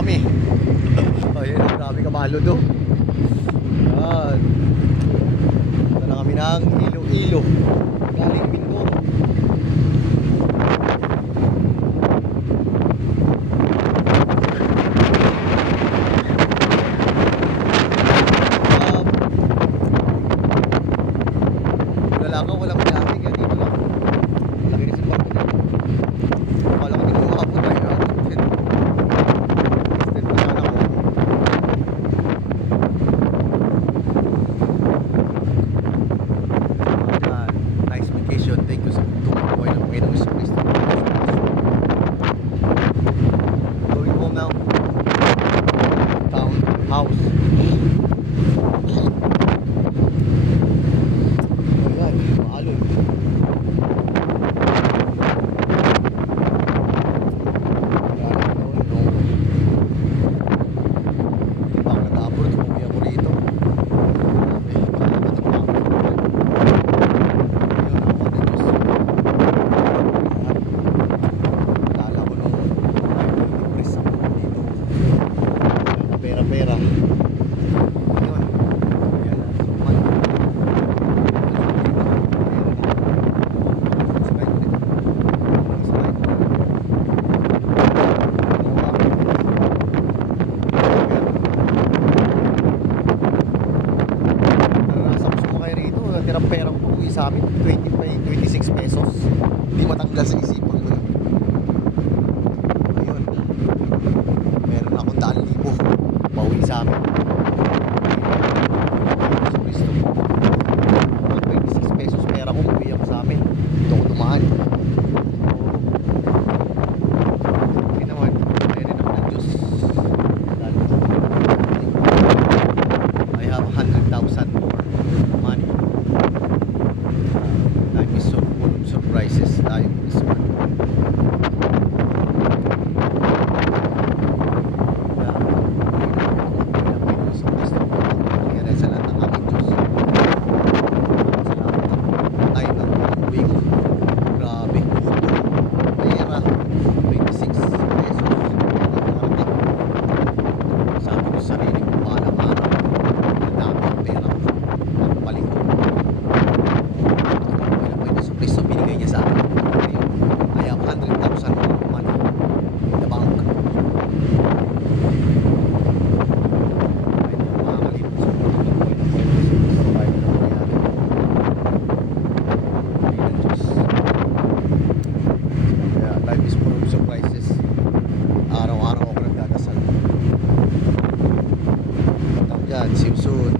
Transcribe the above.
kami. Ayun, grabe kabalo do. Yan. Ito na kami ng Iloilo. Galing Mindoro. Lalakaw, walang biyahe. Kaya dito lang. Laki na si Pag. Wala ko dito makapot tayo na. Extend pa sana ako. Nice vacation. Thank you sa tumakoy ng Panginoong Kristo. Going home now. Townhouse. Ayan, maalon. Diba ako nag-abroad, umuwi ako rito. Pera-pera. Ayun. Ayan na. Suman. Sakay ko dito. Sakay ko. Naranasan ko sumakay rito. Tirang pera ko pag uwi sa amin. 26 pesos. Hindi matanggal sa isipan ko yun. Ayun. Meron akong 1,000 pauwi sa amin. Kristo. 26 pesos pera ko, uwi ako sa amin. Dito ako dumaan. Hindi naman. Meron ako ng Diyos. I have 100,000 more money. Life is so full of surprises. Tayo this one. Life is full of surprises. Araw-araw ako nagdadasal. Tawag dyan, see you soon.